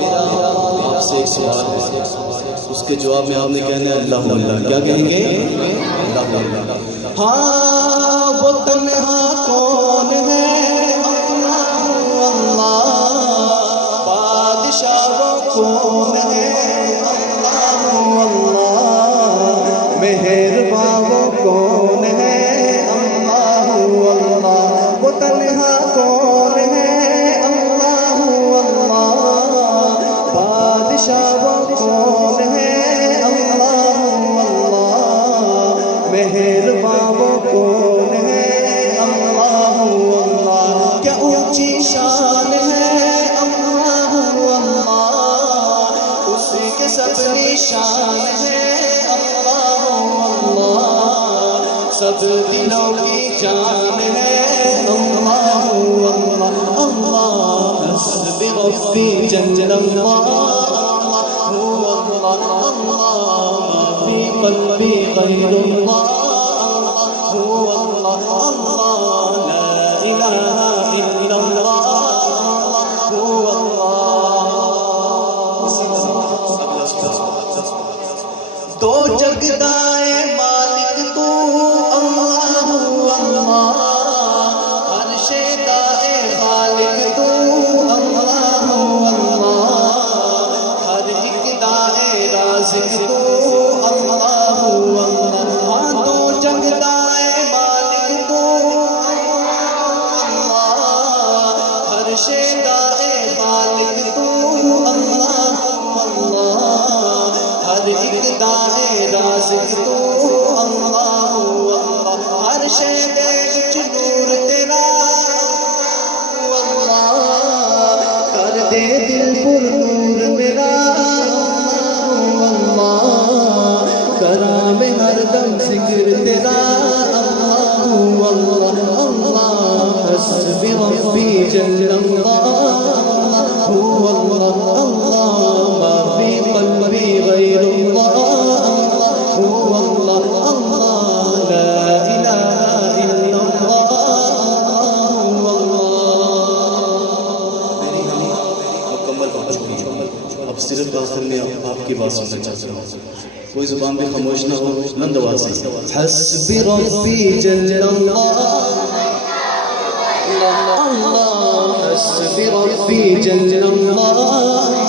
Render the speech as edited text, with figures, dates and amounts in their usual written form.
میرا آپ سے ایک سوال ہے، اس کے جواب میں آپ نے کہنا ہے اللہ اللہ. کیا کہیں گے؟ اللہ اللہ. ہاں وہ تنہا کون ہے؟ اللہ اللہ. بادشاہ وہ کون ہے؟ اللہ اللہ. مہرباں وہ کون ہے؟ اللہ اللہ. وہ تنہا کون ہے؟ اللہ اللہ. بادشاہ وہ کون ہے؟ اللہ اللہ. مہرباں وہ کون ہے؟ اللہ اللہ. کیا اونچی شان ہے؟ اللہ اللہ. اس کے سب نشان ہے. اللہ اللہ. سب دلوں کی جان ہے. اللہ اللہ. اللہ حسبی ربی جل اللہ. اللہ اللہ. ما فی قلبی غیر اللہ. اللہ اللہ. لا الہ الا اللہ. تو جگدائے مالک تو اللہ اللہ. ہر شے دائے خالق تو اللہ اللہ. ہر ایک دائے رازق تو اللہ اللہ. ہاں تو جگدائے مالک تو اللہ. ہر شے دائے خالق تو اللہ اللہ. ہر ایک دائے رازق تو اللہ اللہ. ہر شے دے وچ نور تیرا اللہ. کر دے دل پر نور میرا اللہ. کراں میں ہر دم ذکر تیرا اللہ اللہ. اللہ حسبی ربی جل اللہ. اللہ اللہ. ما فی قلبی غیر اللہ. اللہ اللہ. لا الہ الا اللہ. مکمل پہنچ چکی ہے. اب صرف آخر میں آپ کی بات سننا چاہتا ہوں. کوئی زبان بھی خاموش نہ ہو. بلند آواز سے حسبی ربی جل اللہ. اللہ حسبی ربی جل اللہ.